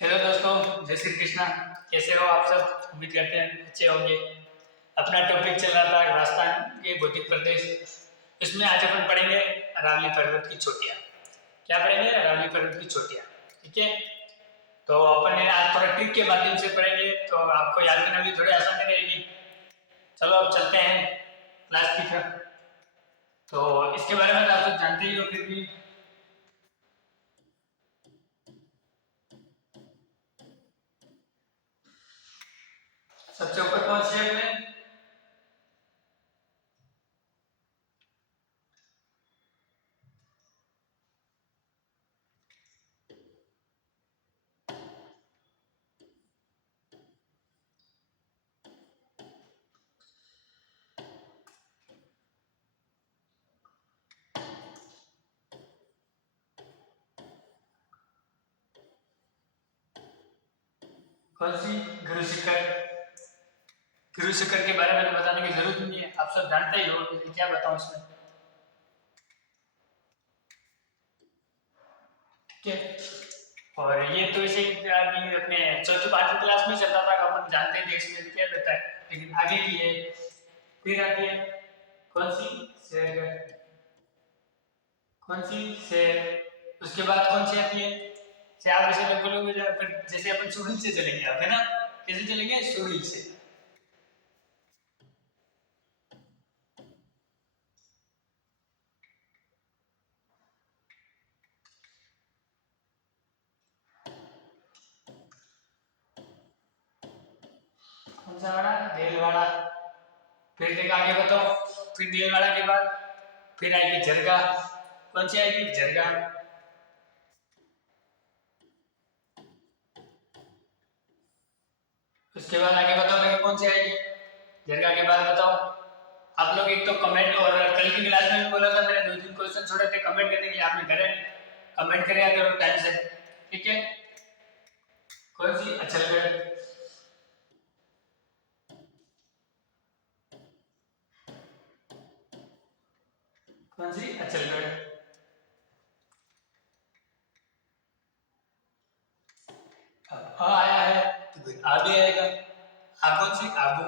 Hello दोस्तों, जय श्री कृष्णा। कैसे हो आप सब? उम्मीद करते हैं अच्छे होंगे। अपना टॉपिक चल रहा था राजस्थान के भौतिक प्रदेश। इसमें आज अपन पढ़ेंगे अरावली पर्वत की चोटियाँ। क्या पढ़ेंगे? अरावली पर्वत की चोटियाँ। ठीक है, तो अपन ने आज थोड़ा ट्रिक के माध्यम से पढ़ेंगे, तो आपको याद करना भी थोड़ी आसानी रहेगी। चलो अब चलते हैं क्लास की तरफ। तो इसके बारे में तो आप सब जानते ही हो, फिर भी सबसे ऊपर कौन सी है अपने? कौन सी? गुरु शिखर। गुरु शिखर के बारे में तो बताने की जरूरत नहीं है, आप सब जानते ही हो, लेकिन क्या बताऊं इसमें। ठीक है, और ये तो इसे अभी अपने चौथी पांचवी क्लास में चलता था, अपन जानते हैं देश में क्या रहता है, लेकिन आगे की है। फिर आती है कौन सी? शेरगढ़। कौन सी? शेर। उसके बाद कौन सी आती है? से आप ऐसे लोग बोलोगे जैसे अपन सुड़िल से चलेंगे, आप है ना? कैसे चलेंगे? सुड़िल से। कौन सा वाड़ा? देलवाड़ा। फिर देखा आगे बताओ। फिर देलवाड़ा के बाद फिर आएगी जरगा। कौन सी आएगी? जरगा। उसके बाद आगे बताओ, देखो कौन सी आएगी? जरगा के बाद बताओ। आप लोग एक तो कमेंट, और कल की क्लास में भी बोला था मैंने, 2-3 क्वेश्चन छोड़े थे कमेंट करने के लिए, आपने करे कमेंट करे करो टाइम से। ठीक है, कौन सी? अचलगढ़। कौन सी? अचलगढ़। हाँ आया है, तो फिर आ भी आएगा। आ कौन सी? आबू।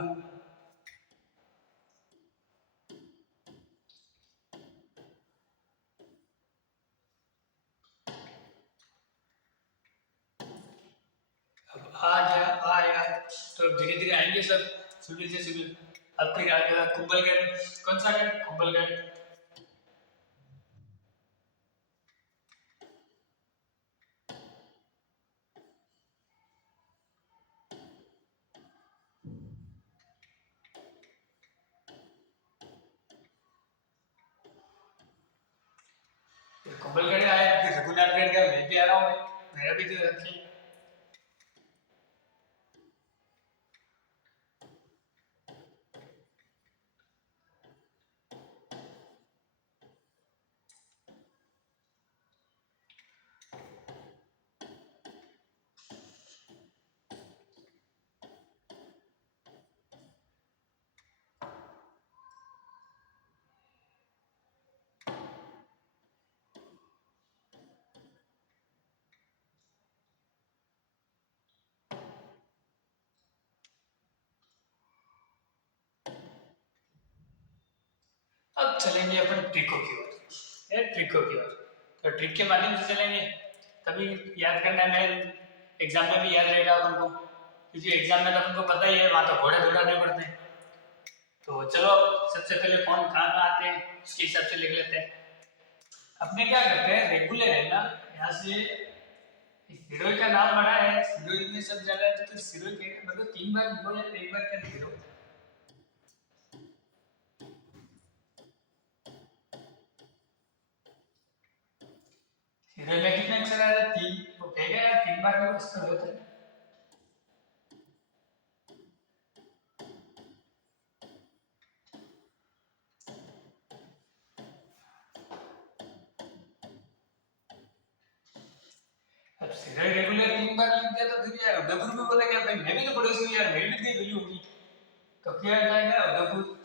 अब आ गया, आ आया, तो अब धीरे धीरे आएंगे सब, सिविल से सिविल। अब फिर आ गया कुंभलगढ़। कौन सा गढ़? कुंभलगढ़। फिर कुंभलगढ़ आया, फिर रघुनाथगढ़ का मैं भी आ रहा हूँ भाई, मेरा भी तो रखिए। अब चलेंगे अपन ट्रिकों की ओर। ट्रिकों की ओर, तो ट्रिक के माध्यम से चलेंगे, तभी याद करना है। एग्जाम में भी याद रहेगा अपन को, क्योंकि एग्जाम में तो अपन को पता ही है, वहां तो घोड़े दौड़ाने पड़ते हैं। तो चलो सबसे पहले कौन कहाँ कहाँ आते हैं उसके हिसाब से लिख लेते हैं। अपने क्या करते हैं, रेगुलर है ना, यहाँ से हीरो का नाम बड़ा है, हीरोइन में सब जगह है, तो फिर हीरो के मतलब 3 बार हीरो या 1 बार क्या हीरो। हीरो में कितने अक्षर आ रहे हैं? 3, तो कहेगा यार 3 बार में इसका होता है। अब सिरे रेगुलर 3 बार लिख दिया, तो फिर यार उदयपुर में बोला क्या भाई, मैं भी तो पड़ोसी हूँ यार, मेरी भी इतनी वैल्यू होगी। तो क्या जाएगा? उदयपुर।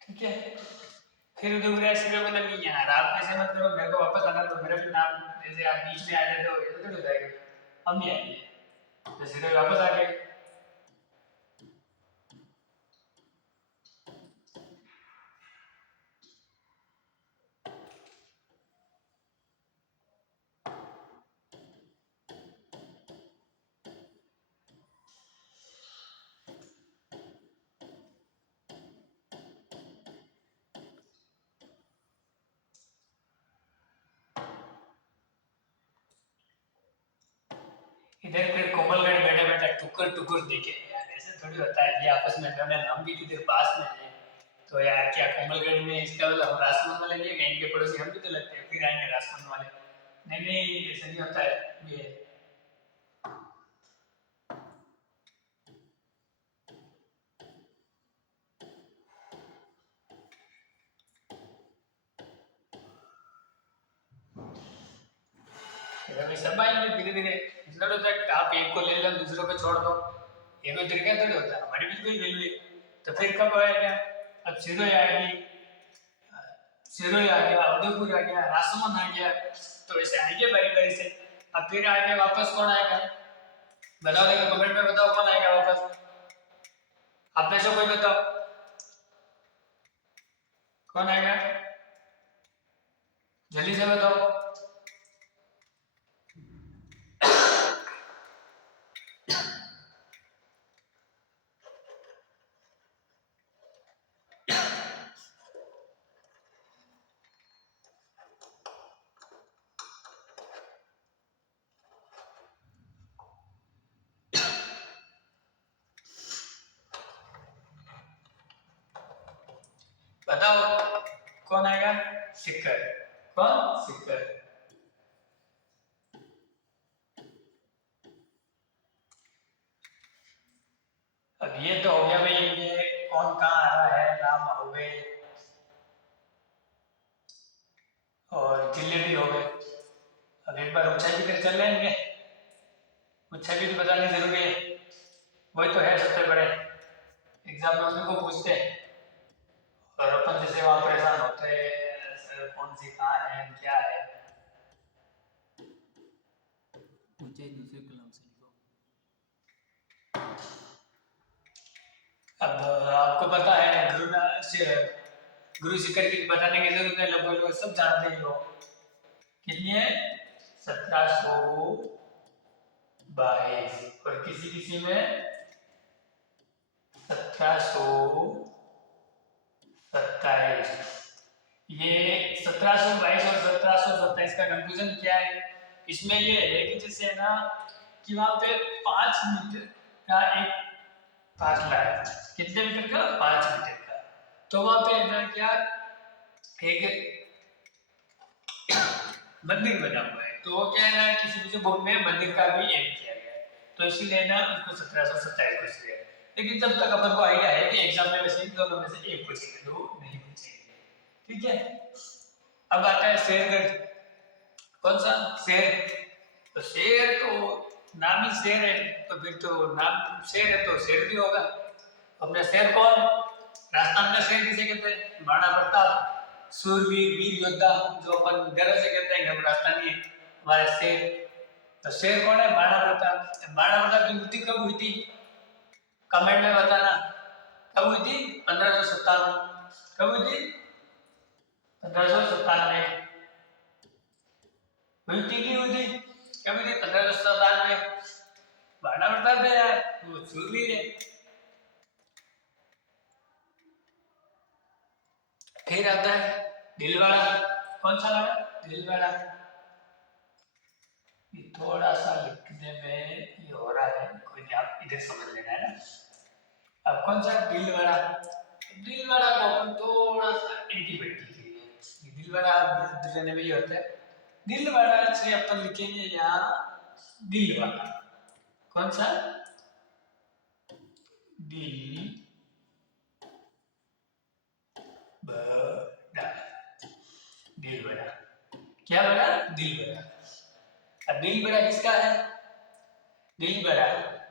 ठीक है, फिर उधर ऐसे में बोला नहीं यार आप ऐसे मत करो, मेरे को वापस आना दो, मेरा भी नाम जैसे आप बीच में आ जाते हो ये तो हो जाएगा, हम नहीं आएंगे, तो सीधे वापस आ गए। इधर फिर कोमलगढ़ बैठा बैठा टुकर टुकर देखे यार, ऐसे थोड़ी होता है, ये आपस में दोनों हम भी किधर पास में है, तो यार क्या कोमलगढ़ में इसका मतलब हम राजसमंद वाले नहीं है, इनके पड़ोसी हम भी तो लगते हैं, फिर आएंगे राजसमंद वाले, नहीं नहीं ऐसा नहीं होता है ये। फिर अभी सब आएंगे धीरे धीरे, इसलिए होता है आप एक को ले लो दूसरों को छोड़ दो, ये कोई तरीका थोड़ी होता है, हमारी भी कोई वैल्यू है। तो फिर कब आएगा, अब सिरोही आएगी, सिरोही आ गया, उदयपुर आ गया, राजसमंद आ गया, तो ऐसे आएंगे बारी बारी से। अब फिर आगे वापस कौन आएगा, बताओ, लेकिन कमेंट में बताओ कौन आएगा वापस, आप में से कोई बताओ कौन आएगा, जल्दी से बताओ। बताओ कौन आएगा, सिक्कर, कौन, सिक्कर। अब ये तो हो गया भाई, ये कौन कहाँ आ रहा है, नाम हो गए और जिले भी हो गए। अब एक बार ऊंचाई की तरफ चल लेंगे, ऊंचाई भी तो बतानी जरूरी है, वही तो है सबसे बड़े एग्जाम में उन्हीं को पूछते हैं, और अपन जैसे वहाँ परेशान होते हैं सर कौन सी कहाँ है क्या है। ऊंचाई दूसरे कलम से लिखो। अब आपको पता है गुरु शिखर की बताने की जरूरत है, लगभग लोग सब जानते हैं लोग, कितनी है 1722, और किसी किसी में 1727। ये 1722 और 1727 का कंफ्यूजन क्या है, इसमें ये है कि जैसे ना कि वहां पे 5 मीटर का एक फासला है, कितने मीटर का, 5 मीटर का, तो वहां पे ना क्या एक मंदिर बना हुआ है, तो वो क्या है ना किसी किसी बुक में मंदिर का भी ऐड किया गया है, तो इसीलिए ना उसको 1727 पूछ लिया। लेकिन जब तक अपन को आइडिया है कि एग्जाम में वैसे दोनों में से एक पूछेंगे, दो नहीं पूछेंगे, ठीक है। अब आता है शेरगढ़, कौन सा, शेर, तो शेर तो नाम ही शेर है, तो फिर तो नाम शेर है तो शेर भी होगा। अपना शेर कौन, राजस्थान का शेर किसे कहते हैं, महाराणा प्रताप, सूरवीर वीर योद्धा, जो अपन गर्व से कहते हैं कि हम राजस्थानी हैं, हमारा शेर। तो शेर कौन है, महाराणा प्रताप। महाराणा प्रताप की मृत्यु कब हुई थी, कमेंट में बताना, कब हुई थी, 1597, कब हुई थी, 1597 हुई थी, नहीं हुई थी, कब हुई थी, 1597। महाराणा प्रताप है यार, वो सूरवीर है। फिर आता है दिलवाड़ा, कौन सा वाला, दिलवाड़ा, ये थोड़ा सा लिखने में ये हो रहा है, कोई नहीं, आप इधर समझ लेना है ना। अब कौन सा, दिलवाड़ा, दिलवाड़ा को अपन थोड़ा सा एंटीबायोटिक लिखेंगे, दिलवाड़ा दिलने में ये होता है, दिलवाड़ा से अपन लिखेंगे यहाँ दिलवाड़ा, कौन सा, दिल बड़ा, दिल बड़ा, क्या बड़ा, दिल बड़ा। अब दिल बड़ा किसका है, दिल बड़ा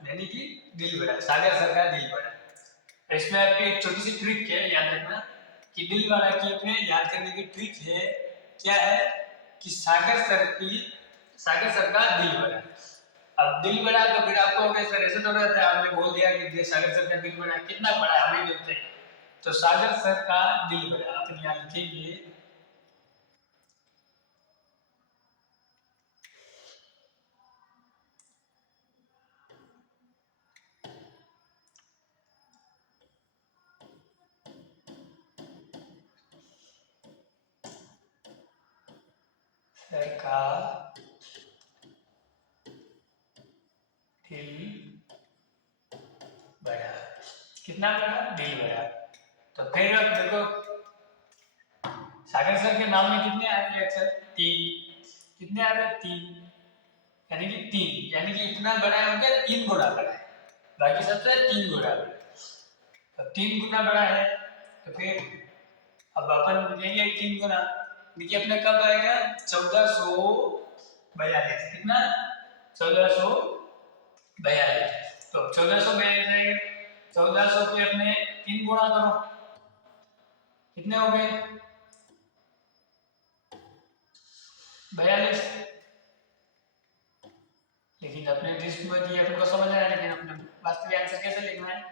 यानी कि दिल बड़ा, सागर सर का दिल बड़ा। इसमें आपकी एक छोटी सी ट्रिक है, याद रखना, कि दिल बड़ा की अपने याद करने की ट्रिक है क्या है कि सागर सर का दिल बड़ा। अब दिल बड़ा तो फिर आपको हो गया सर ऐसे थोड़ा रहता है, आपने बोल दिया कि सागर सर का दिल बड़ा, कितना बड़ा है हमें देखते हैं। तो सागर सर का दिल बड़ा अपने यहाँ लिखेंगे सर का दिल बड़ा, कितना बड़ा दिल बड़ा। तो फिर अब देखो सागर सर के नाम में कितने आ रहे हैं अक्षर, 3, कितने आ रहे हैं 3, यानी कि 3, यानी कि इतना बड़ा है उनके 3 गुना बड़ा है, बाकी सबसे 3 गुना बड़ा है। तो 3 गुना बड़ा है तो फिर अब अपन लिखेंगे 3 गुना, देखिए अपने कब आएगा 1442, कितना 1442। तो 1442 आएगा, 1400 पे अपने 3 गुना करो, कितने हो गए 42। लेकिन अपने लिस्ट में दिया तुमको समझ आया, लेकिन अपने वास्तविक आंसर कैसे लिखना है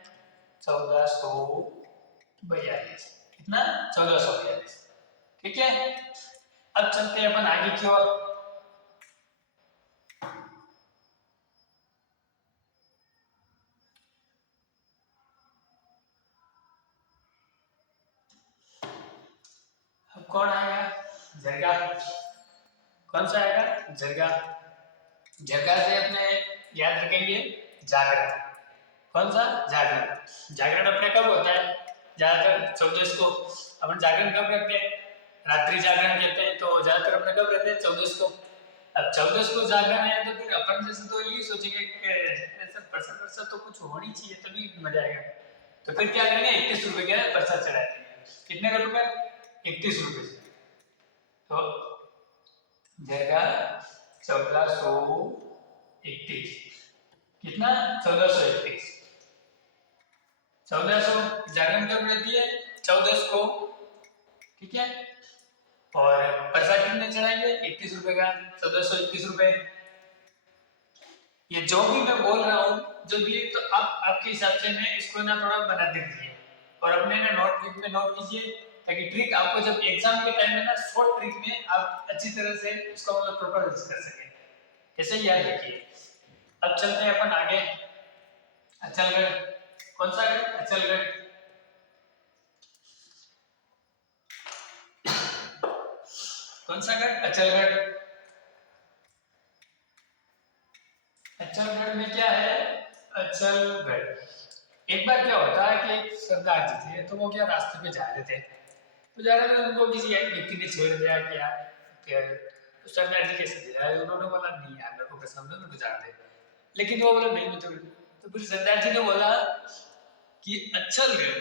1442, कितना 1442, ठीक है। अब चलते हैं अपन आगे की ओर। अब कौन आएगा जरगा, कौन सा आएगा जरगा। जरगा से अपने याद रखेंगे जागरण, कौन सा जागरण। जागरण अपने कब होता है ज्यादातर 14 को, अपन जागरण कब रखते हैं रात्रि जागरण कहते हैं, तो ज्यादातर अपने कब रहते हैं 14 को। अब 14 को जागरण है तो फिर अपन जैसे तो यही सोचेंगे कि सर परसा तो कुछ होनी चाहिए तभी मजा आएगा, तो फिर क्या करेंगे 31 रुपए का परसा चढ़ा देंगे, कितने का रुपए 31 रुपए से। तो जगह 1431, कितना 1431, 1400 जागरण कब रहती है 14 को, ठीक है। और पैसा कितने चढ़ाएंगे 31 रुपए का, 1421 रुपए। ये जो भी मैं बोल रहा हूँ जो भी, तो आप आपके हिसाब से मैं इसको ना थोड़ा बना दीजिए और अपने ना नोटबुक में नोट कीजिए, ताकि ट्रिक आपको जब एग्जाम के टाइम में ना शॉर्ट ट्रिक में आप अच्छी तरह से इसको मतलब प्रॉपर यूज कर सकें, ऐसे याद रखिए। अब चलते हैं अपन आगे। अचलगढ़, कौन सा गढ़ अचलगढ़, कौन सा गढ़ अचलगढ़। अचलगढ़ में क्या है अचलगढ़, एक बार क्या होता है कि एक सरदार जी थे, तो वो क्या रास्ते पे जा रहे थे, तो जा रहे थे उनको किसी एक व्यक्ति ने छेड़ दिया कि यार तो सरदार जी कैसे दिया, उन्होंने बोला नहीं यार मेरे को कसम है मेरे को जान दे, लेकिन वो बोला नहीं मैं तो फिर सरदार जी ने बोला कि अचलगढ़,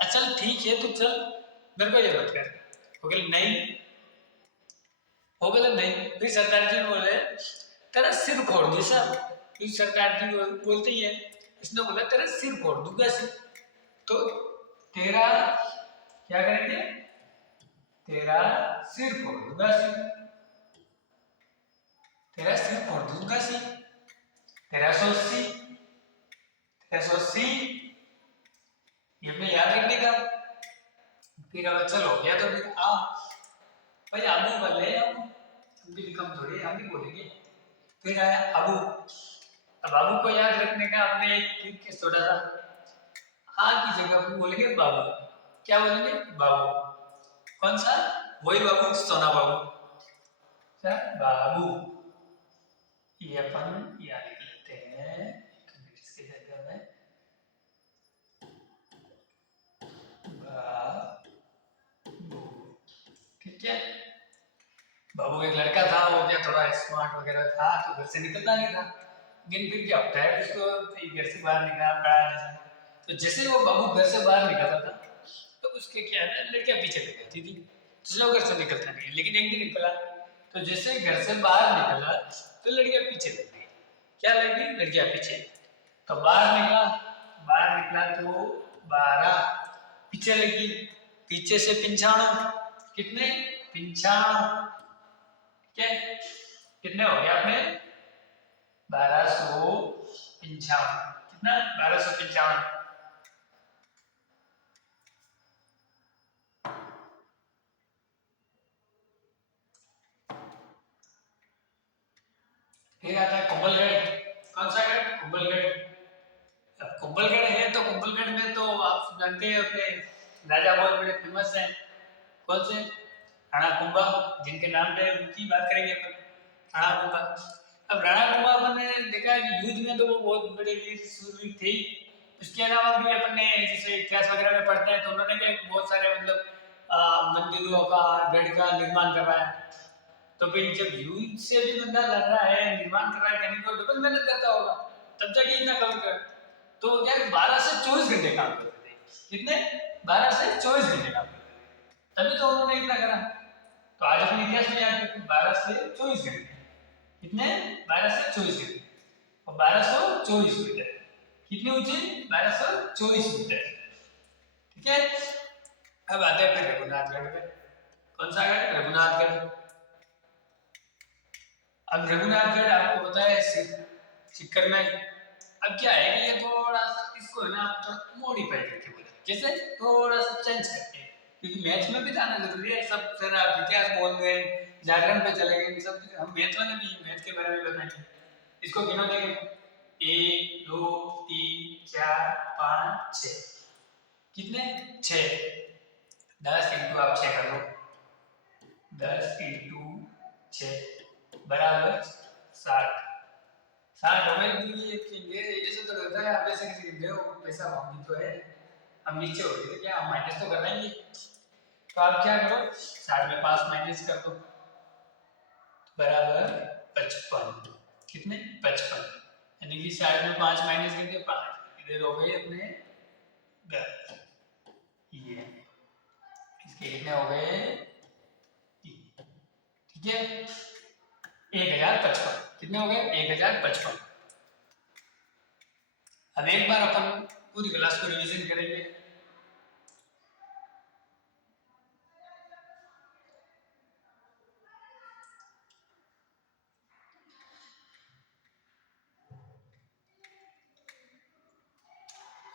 अचल ठीक है तो चल मेरे को ये मत कर, वो बोले नहीं, वो बोले नहीं, फिर सरदार जी बोले तेरा सिर फोड़ दूं सब, फिर सरदार जी बोलते ही है, इसने बोला तेरा सिर फोड़ दूंगा सिर, तो तेरा क्या करेंगे तेरा सिर फोड़ दूंगा सिर, तेरा सिर फोड़ दूंगा सिर, 1380, 1380 ये अपने याद रखने का। फिर अब चलो गया तो फिर आ भाई आबू बोले, हम भी कम थोड़ी हम भी बोलेंगे। फिर आया अबू, अब अबू को याद रखने का अपने एक ट्रिक के छोटा सा, आ की जगह पर बोलेंगे बाबू, क्या बोलेंगे बाबू, कौन सा वही बाबू सोना बाबू, क्या बाबू, ये अपन याद लिख लेते हैं इसके जगह में बाबू, ठीक है। बाबू एक लड़का था, वो क्या थोड़ा स्मार्ट वगैरह था तो घर से निकलता नहीं था, लेकिन फिर क्या होता है उसको घर से बाहर निकाल पड़ा जैसा, तो जैसे वो बाबू घर से बाहर निकलता था तो उसके क्या है लड़कियां पीछे लग जाती थी, तो घर से निकलता नहीं, लेकिन एक दिन निकला तो जैसे घर से बाहर निकला तो लड़कियां पीछे लग गई, क्या लग गई लड़कियां पीछे, तो बाहर निकला तो 12 पीछे लगी, पीछे से 95, कितने 95, ठीक है, कितने हो गया आपने 1255, कितना 1255। फिर आता है कुंभलगढ़, कौन सा गढ़, कुंभलगढ़। अब कुंभलगढ़ है तो कुंभलगढ़ में तो आप जानते हैं अपने राजा बहुत बड़े फेमस हैं, कौन से, राणा कुंभा, जिनके नाम पे उनकी बात करेंगे अपन, राणा कुंभा। अब राणा कुंभा अपन ने देखा है कि युद्ध में तो वो बहुत बड़े वीर सूरवीर थे। उसके अलावा भी अपन ने जैसे इतिहास वगैरह में पढ़ते हैं तो उन्होंने भी बहुत सारे मतलब मंदिरों का, गढ़ का निर्माण करवाया। तो फिर जब युद्ध से भी बंदा लड़ रहा है, निर्माण कर रहा है, यानी तो डबल मेहनत करता होगा, तब जाके इतना काम कर। तो क्या 12 से 24 घंटे काम करते थे, कितने 12 से 24 घंटे काम करते थे, तभी तो उन्होंने इतना करा। तो आज अपने इतिहास में याद रखो 12 से 24 घंटे, कितने 12 से 24 घंटे और 1224 मीटर, कितनी ऊंची 1224 मीटर, ठीक है। अब आते हैं फिर रघुनाथगढ़ पे, कौन सा गढ़, रघुनाथगढ़। अब रघुनाथगढ़ आपको पता है सिक्कर में। अब क्या है कि ये थोड़ा सा इसको है ना थोड़ा मॉडिफाई करके बोले, जैसे थोड़ा सा चेंज करके, क्योंकि मैथ में भी जाना जरूरी है। सब सर आप इतिहास बोल गए, जागरण पे चले गए, सब हम मैथ वाले भी मैथ के बारे में बताएंगे। इसको गिनो देंगे 1 2 3 4 5 6, कितने 6, 10 इंटू आप 6 कर लो, 10 इंटू 6 बराबर 60, 60 हो गए। ये ऐसे तो रहता है, आप ऐसे किसी दे पैसा मांगी तो है, हम नीचे हो गए क्या, हम माइनस तो कर लेंगे। तो आप क्या करो 60 में 5 माइनस कर दो बराबर 55, कितने 55, यानी कि 60 में 5 माइनस करके 5, इधर हो गए अपने 10, ये इसके कितने हो गए, ठीक है 1055, कितने हो गए 1055। अब एक बार अपन पूरी क्लास को रिवीजन करेंगे।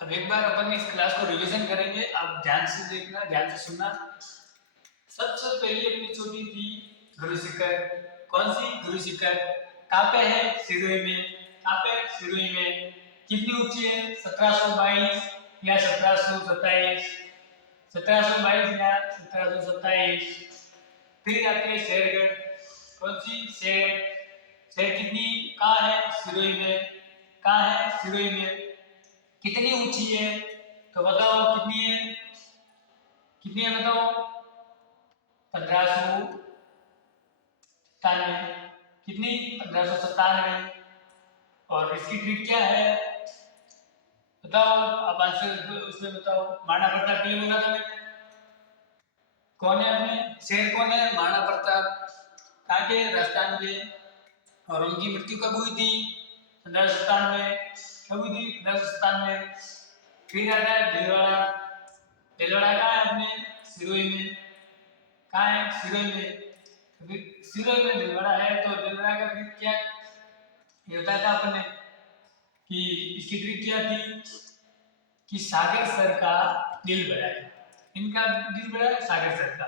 अब एक बार अपन इस क्लास को रिवीजन करेंगे, आप ध्यान से देखना, ध्यान से सुनना। सबसे पहली अपनी छोटी थी गुरु शिखर, कौन सी गुरु शिखर, कहाँ पे है, सिरोही में, कहाँ पे सिरोही में, कितनी ऊंची है 1722 या 1727, 1722 या 1727। फिर आती है शेरगढ़, कौन सी शेर, शेर कितनी कहाँ है सिरोही में, कहाँ है सिरोही में, कितनी ऊंची है, तो बताओ कितनी है, कितनी है बताओ 1597, कितनी 1597। और इसकी ट्रिक क्या है बताओ, अब आंसर उसमें बताओ। महाराणा प्रताप के लिए बोला था मैंने, कौन है अपने शेर, कौन है महाराणा प्रताप, कहाँ के राजस्थान के, और उनकी मृत्यु कब हुई थी 1597, कब हुई थी 1597। फिर आता है भीलवाड़ा, भीलवाड़ा कहाँ है अपने सिरोही में, कहाँ है सिरोही में, सिरोही में भीलवाड़ा है। तो भीलवाड़ा का फिर क्या ये बताया था आपने कि इसकी ट्रिक क्या थी कि सागर सर का दिल बड़ा है, इनका दिल बड़ा है सागर सर का।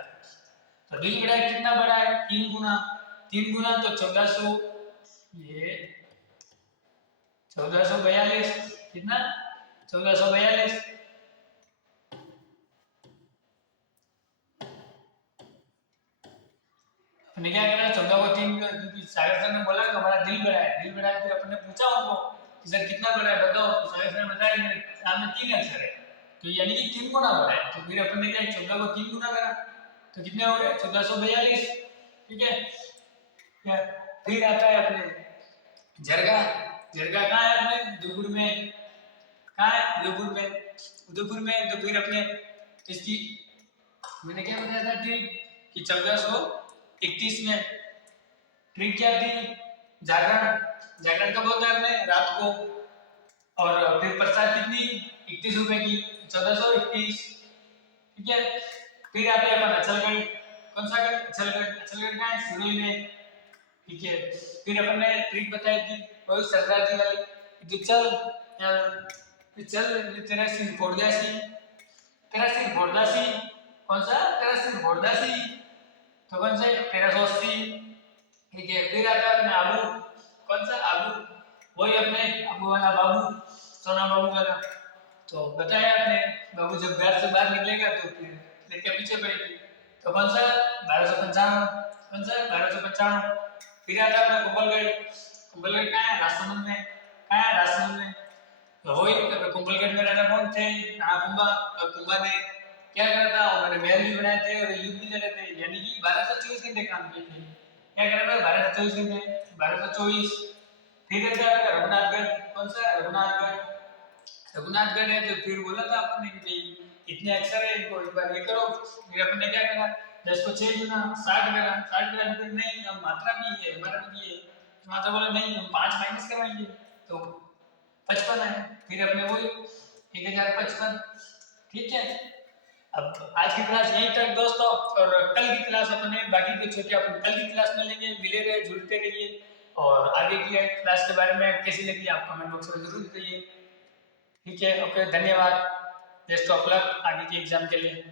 तो दिल बड़ा है कितना बड़ा है 3 गुना, 3 गुना तो 1400, ये 1442, कितना 1442। अपने क्या करा 14 को 3, क्योंकि सागर सर ने बोला कि हमारा दिल बड़ा है, दिल बड़ा है। फिर अपने पूछा उनको कि सर कितना बड़ा है बताओ, तो सागर सर ने बताया मेरे सामने 3 अक्षर है, तो यानी कि 3 गुना बड़ा है। तो फिर अपन ने क्या 14 को 3 गुना करा, तो कितने हो गए 1442, ठीक है। फिर आता है अपने जरगा, जरगा कहाँ है अपने दुर्गुड़ में, कहाँ है उदयपुर में, उदयपुर में। तो फिर अपने इसकी मैंने क्या बताया था ट्रिक कि 1431 में ट्रिक क्या थी, जागरण, जागरण कब होता है अपने रात को। और फिर प्रसाद कितनी 31 रुपए की, 1431, ठीक है। फिर आते हैं अपन अचलगढ़। कौन सा गढ़? अचलगढ़। अचलगढ़ कहाँ है? सिरोही में। ठीक है। फिर अपन ने ट्रिक बताई थी वही सरदार जी वाली, जो चल यार, चल तेरा सिर फोड़ दिया सी, तेरा सिर फोड़ दिया सी। कौन सा? तेरा सिर फोड़ दिया सी। तो कौन सा? 1380। ठीक है। फिर आता है अपने आबू। कौन सा? आबू। वही अपने आबू वाला बाबू, सोना बाबू वाला। तो बताया आपने, बाबू जब घर से बाहर निकलेगा तो फिर लड़कियां पीछे पड़ेगी। तो कौन सा? 1295। कौन सा? 1295। फिर आता है अपना कुंभलगढ़। कुंभलगढ़ कहाँ है? राजसमंद में। कहाँ है? राजसमंद में। तो वही कुंभलगढ़ में राजा कौन थे? राणा कुंभा। और कुंभा ने क्या करा था? उन्होंने महल भी बनाए थे और युद्ध भी लड़े थे, यानी कि 1224 घंटे काम किए थे। क्या करा था? 1224 घंटे। 1224। फिर आता है रघुनाथगढ़। कौन सा? रघुनाथगढ़। रघुनाथगढ़ है तो फिर बोला था आपने कि भाई इतने अक्षर है, इनको एक बार ये करो। फिर अपन ने क्या करा? 10 को 6 गुना 60 करा। 60 करा फिर नहीं, हम मात्रा भी है, हमारा भी है। मात्रा बोला नहीं, हम 5 माइनस करवाएंगे तो 55 है। फिर अपने वही 1055। ठीक है। अब आज की क्लास यहीं तक दोस्तों, और कल की क्लास अपने बाकी के छोटे अपन कल की क्लास में लेंगे। मिले रहे, जुड़ते रहिए, और आगे की क्लास के बारे में कैसी लगी आप कमेंट बॉक्स में जरूर बताइए। ठीक है। ओके, धन्यवाद। बेस्ट ऑफ लक आगे के एग्जाम के लिए।